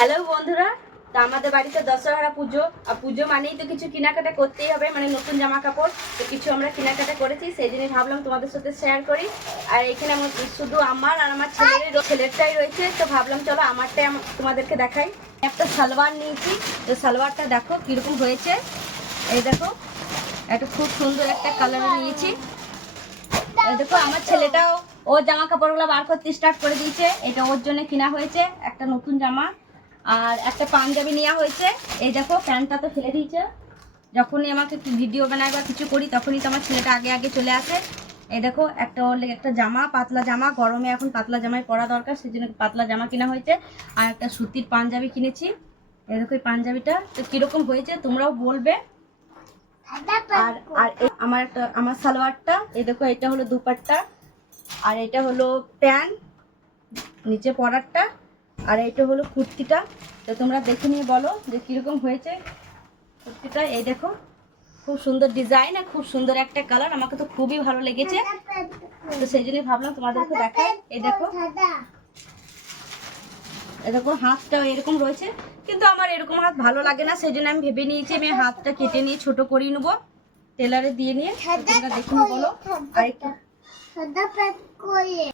Hello বন্ধুরা, তো আমাদের বাড়িতে দশহরা পুজো, আর পুজো মানেই তো কিছু কেনাকাটা করতেই হবে, মানে নতুন জামা কাপড়। তো কিছু আমরা কেনাকাটা করেছি, সেই জন্যই ভাবলাম তোমাদের সাথে শেয়ার করি। আর এখানে শুধু আমার আর আমার ছেলেরটাই রয়েছে, তো ভাবলাম চলো আমারটাই তোমাদেরকে দেখাই। একটা সালোয়ার নিয়েছি, তো সালোয়ারটা দেখো কীরকম হয়েছে। এই দেখো, একটা খুব সুন্দর একটা কালারে নিয়েছি। এই দেখো আমার ছেলেটাও ওর জামা কাপড়গুলো বার করতে স্টার্ট করে দিয়েছে। এটা ওর জন্য কেনা হয়েছে একটা নতুন জামা। আর একটা পাঞ্জাবি নেওয়া হয়েছে। এই দেখো প্যান্টটা তো ফেলে দিয়েছে। যখনই আমাকে ভিডিও বানাই বা কিছু করি তখনই তো আমার ছেলেটা আগে আগে চলে আসে। এই দেখো একটা ওর একটা জামা, পাতলা জামা, গরমে এখন পাতলা জামাই পরা দরকার, সেই জন্য পাতলা জামা কেনা হয়েছে। আর একটা সুতির পাঞ্জাবি কিনেছি। এই দেখো এই পাঞ্জাবিটা তো কীরকম হয়েছে তোমরাও বলবে। আর আর আমার সালোয়ারটা, এই দেখো এটা হলো দুপাট্টা, আর এটা হলো প্যান্ট নিচে পরারটা, আর এটা হলো কুর্তিটা। তো তোমরা দেখে নিয়ে বলো যে কীরকম হয়েছে কুর্তিটা। এই দেখো খুব সুন্দর ডিজাইন আর খুব সুন্দর একটা কালার, আমাকে তো খুবই ভালো লেগেছে। তো সেই জন্যই ভাবলাম তোমাদেরকে দেখাই। এই দেখো, এই দেখো হাতটাও এরকম রয়েছে, কিন্তু আমার এরকম হাত ভালো লাগে না, সেই জন্য আমি ভেবে নিয়েছি আমি হাতটা কেটে নিয়ে ছোট করিয়ে নেবো টেলারে দিয়ে নিয়ে। তোমরা দেখে বলো। আর একটু